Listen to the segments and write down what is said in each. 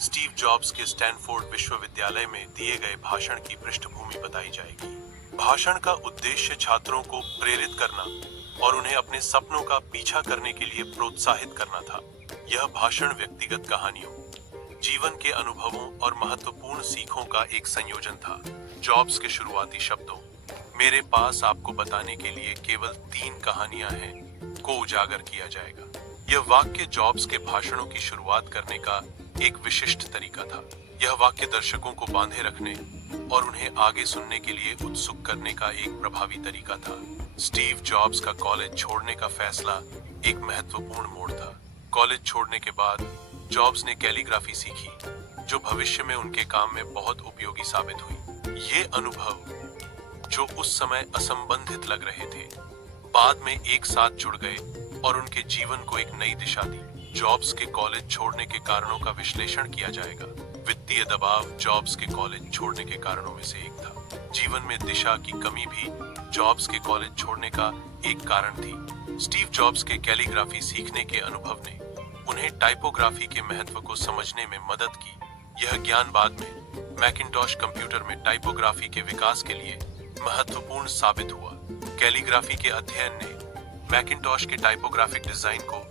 Steve jobs के Stanford विश्वविद्यालय में दिए गए भाषण की पृष्ठभूमि बताई जाएगी। भाषण का उद्देश्य छात्रों को प्रेरित करना और उन्हें अपने सपनों का पीछा करने के लिए प्रोत्साहित करना था। यह भाषण व्यक्तिगत कहानियों, जीवन के अनुभवों और महत्वपूर्ण सीखों का एक संयोजन था। जॉब्स के शुरुआती शब्दों, मेरे पास आपको बताने के लिए केवल 3 कहानियां हैं, को उजागर किया जाएगा। यह वाक्य जॉब्स के भाषणों की शुरुआत करने का एक विशिष्ट तरीका था। यह वाक्य दर्शकों को बांधे रखने और उन्हें आगे सुनने के लिए उत्सुक करने का एक प्रभावी तरीका था। स्टीव जॉब्स का कॉलेज छोड़ने का फैसला एक महत्वपूर्ण मोड़ था। कॉलेज छोड़ने के बाद जॉब्स ने कैलीग्राफी सीखी, जो भविष्य में उनके काम में बहुत उपयोगी साबित हुई। ये अनुभव, जो उस समय असंबंधित लग रहे थे, बाद में एक साथ जुड़ गए और उनके जीवन को एक नई दिशा दी। जॉब्स के कॉलेज छोड़ने के कारणों का विश्लेषण किया जाएगा। वित्तीय दबाव जॉब्स के कॉलेज छोड़ने के कारणों में से एक था। जीवन में दिशा की कमी भी जॉब्स के कॉलेज छोड़ने का एक कारण थी। स्टीव जॉब्स के कैलीग्राफी सीखने के अनुभव ने उन्हें टाइपोग्राफी के महत्व को समझने में मदद की। यह ज्ञान बाद में मैकिन्टॉश कंप्यूटर में टाइपोग्राफी के विकास के लिए महत्वपूर्ण साबित हुआ। कैलीग्राफी के अध्ययन ने मैकिन्टॉश के टाइपोग्राफिक डिजाइन को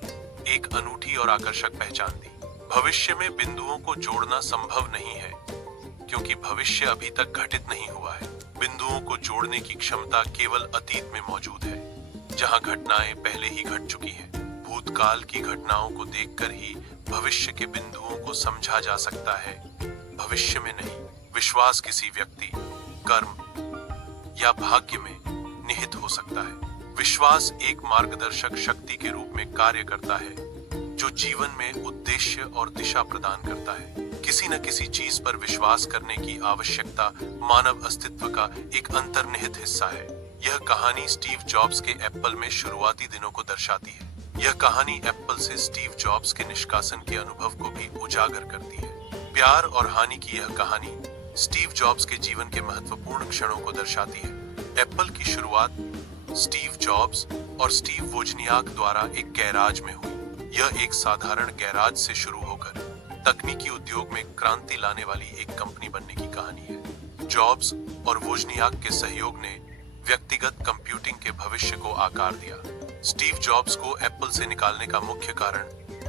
एक अनूठी और आकर्षक पहचान दी। भविष्य में बिंदुओं को जोड़ना संभव नहीं है, क्योंकि भविष्य अभी तक घटित नहीं हुआ है। बिंदुओं को जोड़ने की क्षमता केवल अतीत में मौजूद है, जहां घटनाएं पहले ही घट चुकी हैं। भूतकाल की घटनाओं को देखकर ही भविष्य के बिंदुओं को समझा जा सकता है, भविष्य में नहीं। विश्वास किसी व्यक्ति, कर्म या भाग्य में निहित हो सकता है। विश्वास एक मार्गदर्शक शक्ति के रूप में कार्य करता है, जो जीवन में उद्देश्य और दिशा प्रदान करता है। किसी न किसी चीज पर विश्वास करने की आवश्यकता मानव अस्तित्व का एक अंतर्निहित हिस्सा है। यह कहानी स्टीव जॉब्स के एप्पल में शुरुआती दिनों को दर्शाती है। यह कहानी एप्पल से स्टीव जॉब्स के निष्कासन के अनुभव को भी उजागर करती है। प्यार और हानि की यह कहानी स्टीव जॉब्स के जीवन के महत्वपूर्ण क्षणों को दर्शाती है। एप्पल की शुरुआत स्टीव जॉब्स और स्टीव वोजनियाक द्वारा एक गैराज में हुई। यह एक साधारण गैराज से शुरू होकर तकनीकी उद्योग में क्रांति लाने वाली एक कंपनी बनने की कहानी है। जॉब्स और वोजनियाक के सहयोग ने व्यक्तिगत कंप्यूटिंग के भविष्य को आकार दिया। स्टीव जॉब्स को एप्पल से निकालने का मुख्य कारण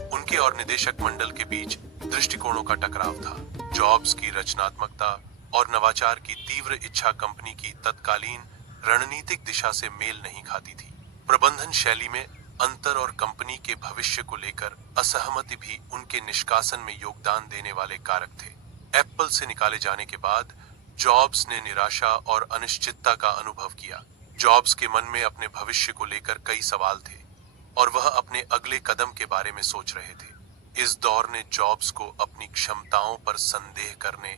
उनके और निदेशक मंडल के बीच दृष्टिकोणों का टकराव था। जॉब्स की रचनात्मकता और नवाचार की तीव्र इच्छा कंपनी की तत्कालीन रणनीतिक दिशा से मेल नहीं खाती थी। प्रबंधन शैली में अंतर और कंपनी के भविष्य को लेकर असहमति भी उनके निष्कासन में योगदान देने वाले कारक थे। एप्पल से निकाले जाने के बाद जॉब्स ने निराशा और अनिश्चितता का अनुभव किया। जॉब्स के मन में अपने भविष्य को लेकर कई सवाल थे और वह अपने अगले कदम के बारे में सोच रहे थे। इस दौर ने जॉब्स को अपनी क्षमताओं पर संदेह करने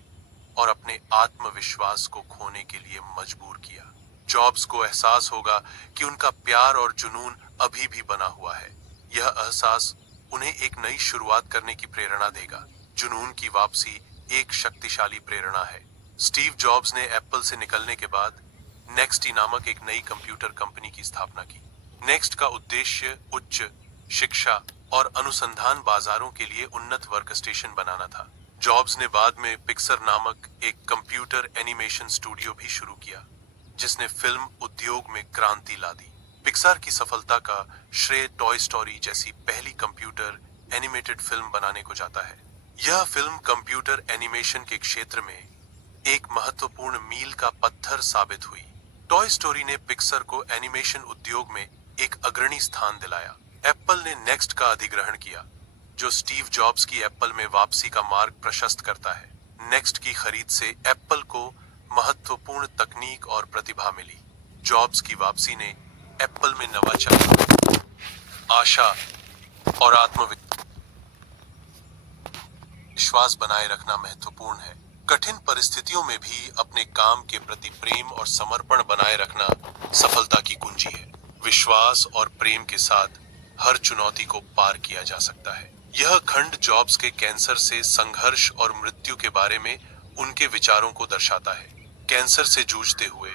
और अपने आत्मविश्वास को खोने के लिए मजबूर किया। जॉब्स को एहसास होगा कि उनका प्यार और जुनून अभी भी बना हुआ है। यह एहसास उन्हें एक नई शुरुआत करने की प्रेरणा देगा। जुनून की वापसी एक शक्तिशाली प्रेरणा है। स्टीव जॉब्स ने एप्पल से निकलने के बाद नेक्स्ट नामक एक नई कंप्यूटर कंपनी की स्थापना की। नेक्स्ट का उद्देश्य उच्च शिक्षा और अनुसंधान बाजारों के लिए उन्नत वर्कस्टेशन बनाना था। जॉब्स ने बाद में पिक्सर नामक एक कंप्यूटर एनिमेशन स्टूडियो भी शुरू किया, जिसने फिल्म उद्योग में क्रांति ला दी। पिक्सार की सफलता का श्रेय टॉय स्टोरी जैसी पहली कंप्यूटर एनिमेटेड फिल्म बनाने को जाता है। यह फिल्म कंप्यूटर एनिमेशन के क्षेत्र में एक महत्वपूर्ण मील का पत्थर साबित हुई। टॉय स्टोरी ने पिक्सर को एनिमेशन उद्योग में एक अग्रणी स्थान दिलाया। एप्पल ने नेक्स्ट का अधिग्रहण किया, जो स्टीव जॉब्स की एप्पल में वापसी का मार्ग प्रशस्त करता है। नेक्स्ट की खरीद से एप्पल को महत्वपूर्ण तकनीक और प्रतिभा मिली। जॉब्स की वापसी ने एप्पल में नवाचार, आशा और आत्मविश्वास बनाए रखना महत्वपूर्ण है। कठिन परिस्थितियों में भी अपने काम के प्रति प्रेम और समर्पण बनाए रखना सफलता की कुंजी है। विश्वास और प्रेम के साथ हर चुनौती को पार किया जा सकता है। यह खंड जॉब्स के कैंसर से संघर्ष और मृत्यु के बारे में उनके विचारों को दर्शाता है। कैंसर से जूझते हुए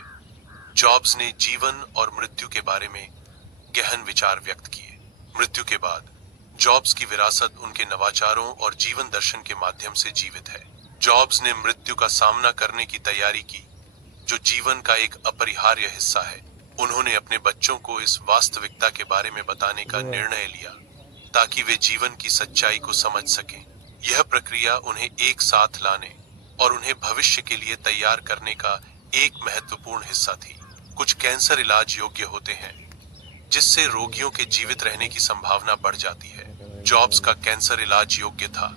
जॉब्स ने जीवन और मृत्यु के बारे में गहन विचार व्यक्त किए। मृत्यु के बाद जॉब्स की विरासत उनके नवाचारों और जीवन दर्शन के माध्यम से जीवित है। जॉब्स ने मृत्यु का सामना करने की तैयारी की, जो जीवन का एक अपरिहार्य हिस्सा है। उन्होंने अपने बच्चों को इस वास्तविकता के बारे में बताने का निर्णय लिया, ताकि वे जीवन की सच्चाई को समझ सकें। यह प्रक्रिया उन्हें एक साथ लाने और उन्हें भविष्य के लिए तैयार करने का एक महत्वपूर्ण हिस्सा थी। कुछ कैंसर इलाज योग्य होते हैं, जिससे रोगियों के जीवित रहने की संभावना बढ़ जाती है। जॉब्स का कैंसर इलाज योग्य था,